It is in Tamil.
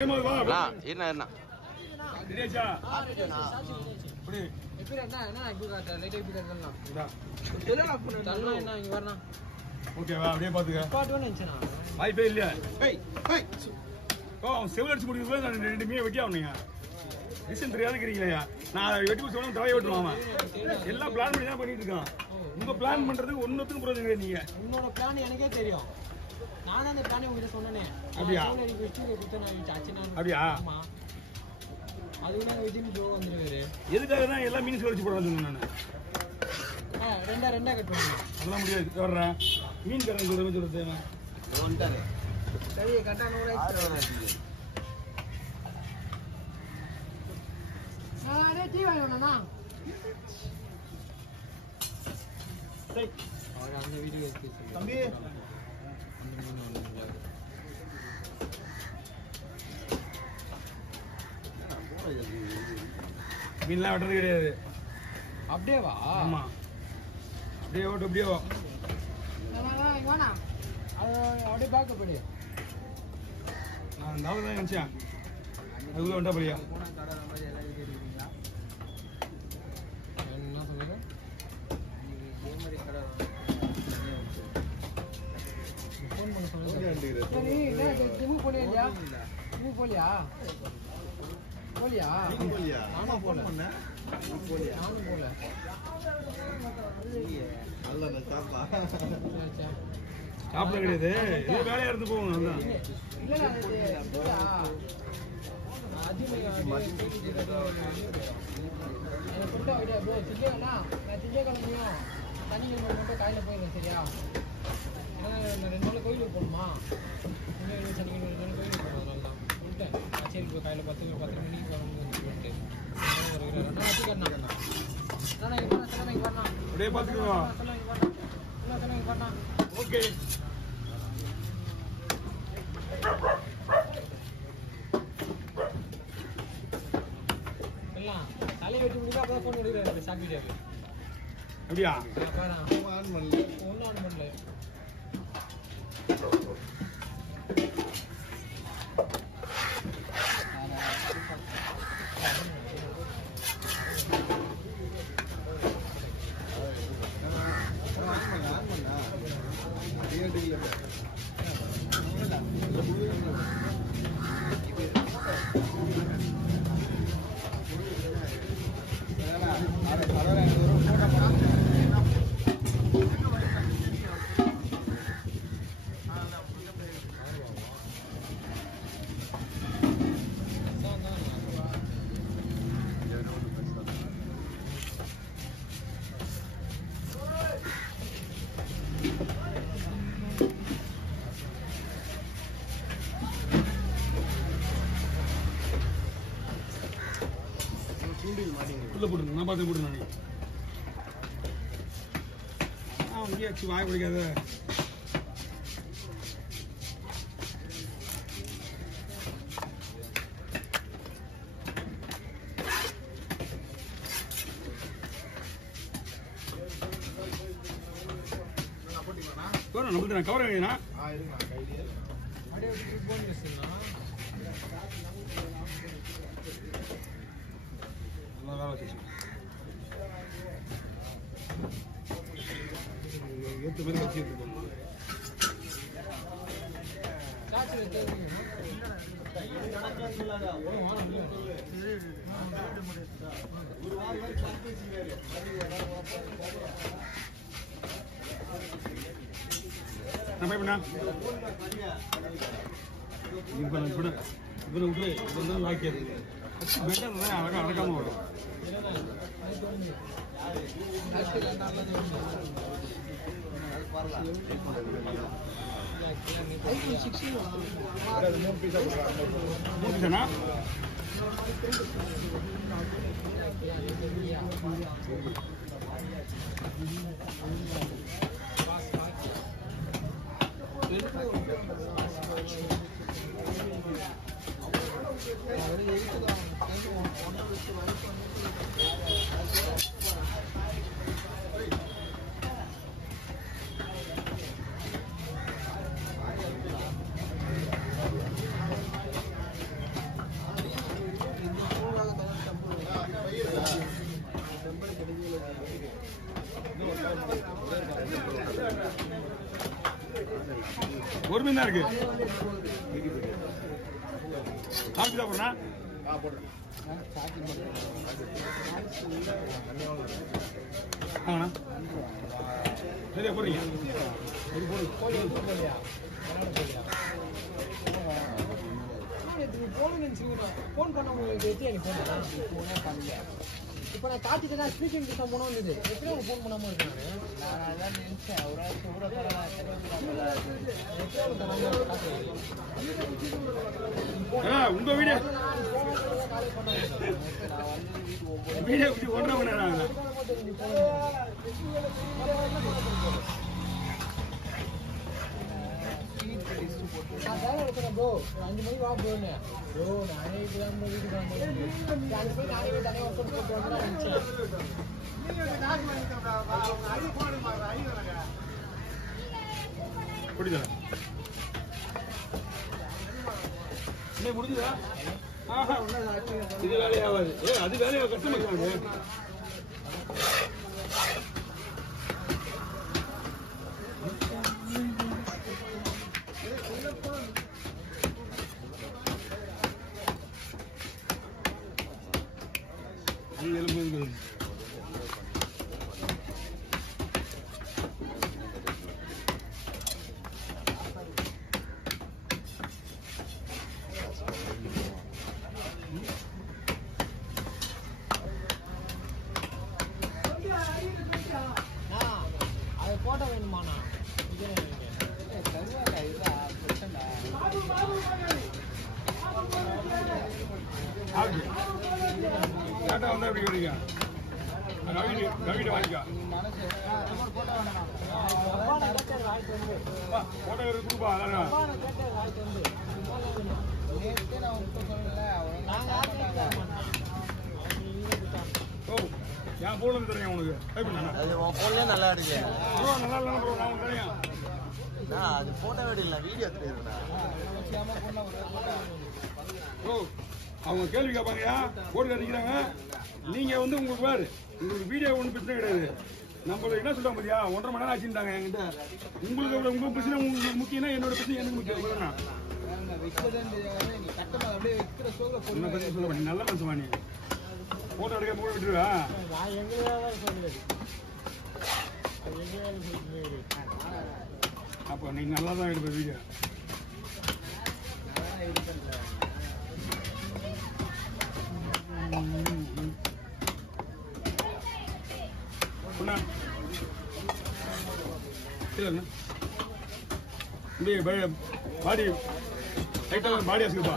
என்ன ஓகேவா அப்படியே பாத்துக்க வாய்ப்பே இல்லையா செவில் அடிச்சு முடிக்கும் நான் 2 மீன் வெட்டி ஆகணுங்க விஷயம் தெரியாத இருக்கிறீங்களா நான் வெட்டி முடிச்சோம் தலையை வெட்டுவான் எல்லாம் பிளான் பண்ணி தான் பண்ணிட்டு இருக்கான் உங்க பிளான் பண்றது ஒன்னுத்துக்கும் புரியுது கிடையாது நீங்க உன்னோட பிளான் எனக்கே தெரியும் நானே அந்த பிளானை உங்ககிட்ட சொன்னேனே அப்படியா அப்படியா அதுக்கு விஜய் ஜோ வந்துருவாரு எதுக்காக தான் எல்லா மீன் செவில் அடிச்சு போடுறது நான் ரெண்டா கட் பண்ணுவேன் அதெல்லாம் முடியாது வர்றேன் மீன் கறந்து சொல்றது சரி கரெக்டா 100 டீ வாங்கணும்னா அந்த வீடியோ எடுத்து தம்பி மீன்லாம் வெட்டுறது கிடையாது அப்படியே வா ஆமா அப்படியே ஓட்டு அப்படியே வா அப்படியே பார்க்கப்படு நான் நாள் தான் நினைச்சேன் அதுக்குள்ள வந்துட்டா படியா என்ன சொல்லுங்க ஃபோன் பண்ண சொல்லுங்க சரி ஜிம்முக்கு போலியா போலியா நானும் போல சாப்பிட கிடையாது ஏதோ வேலையா இருந்து போகணும் திங்கக்கிழமையும் சனிக்கிழமை மட்டும் காலையில் போயிடுவேன் சரியா ஏன்னா 2 நாள் கோயிலுக்கு போகணுமா சனிக்கிழமை 2 நாள் கோயிலுக்கு போகணும் அதனால தான் சொல்லிட்டேன் சரி இப்போ காலையில் 10 மணிக்கு வரணும்னு சொல்லிட்டு அப்படியே பார்த்துக்குவோம் ஓகே தலை வெட்டி முடிஞ்சா அப்பதான் போன் எடுக்கிறாரு ஷார்ட் வீடியோக்கு அப்படியா ஒன்றும் ஆன் பண்ணல உள்ள போட்டு நான் பார்த்து போட்டு நான் இங்கே வாய பிடிக்காத நம்மளுக்கு நான் கவர வேணா அப்படியே போன் பேசுனா ஏற்ற மாதிரி வச்சுட்டு இருக்கோம் அழகா அடக்காம வரும் ஒரு மீன் தான் இருக்கு. காப்பி தான் போடுறா. ஆமாண்ணா சரியா போடுறீங்க. போன் பண்ண உங்களுக்கு எத்தி எனக்கு போனே பண்ணல. இப்போ நான் காட்டிட்டு தான் ஸ்பீக்கிங் கிட்ட போன வந்தது. எப்படி அவங்க ஃபோன் பண்ணாம இருக்காங்க? நான் அதான் நினைச்சேன். உங்க வீடியோ வீடியோ குட்டி 1.5 மணி நேரம் ஆகுது. நான் வேலை எடுக்கிறேன் ப்ரோ. 5 மணிக்கு வா ப்ரோன்னு. ப்ரோ நானே இப்பதான் ப்ரோ வீட்டுக்கு வந்தேன். 5 மணிக்கு நானே தனியாக ஒர்க் அவுட் போட்டு வந்து நினச்சேன். புரியுதா? இன்னைக்கு முடிஞ்சுதா? இது வேலையாகாது. அது வேலையாக கஷ்டமாக்குவாங்க. எலும்பு அது போட்டோ வேணுமாண்ணா? டாட்டா வந்தா எப்படி கேட்டீங்க? கவிட்டு வாங்கிக்கா. போட்டோ கொடுப்பா. ஓ என் போன்ல இருந்து தரேன் உனக்கு. நல்லா இருக்கு. நல்லா இல்ல ப்ரோ, நான் தரேன். அது போட்டோ இல்ல வீடியோ தெரியுதுடா. ஓ அவங்க கேள்வி கேட்பாங்கயா, போட்டு அடிக்கிறாங்க. நீங்க வந்து உங்களுக்கு வேறு உங்களுக்கு வீடியோ ஒன்றும் பிரச்சனை கிடையாது. நம்ம என்ன சொல்றாங்க பாத்தியா, 1.5 மணி நேரம் ஆச்சுட்டாங்க என்கிட்ட. உங்களுக்கு உங்க பிரச்சனை உங்களுக்கு முக்கியம்னா என்னோட பிரச்சனை எனக்கு முக்கியம். என்ன பிரச்சனை சொல்ல நீ நல்ல மனுஷமா நீ போட்டோ எடுக்க போய் விட்டுருவா. அப்போ நீ நல்லா தான் எடுப்ப வீடியோ. பாடி லைட்டாக பாடி வச்சுக்கப்பா.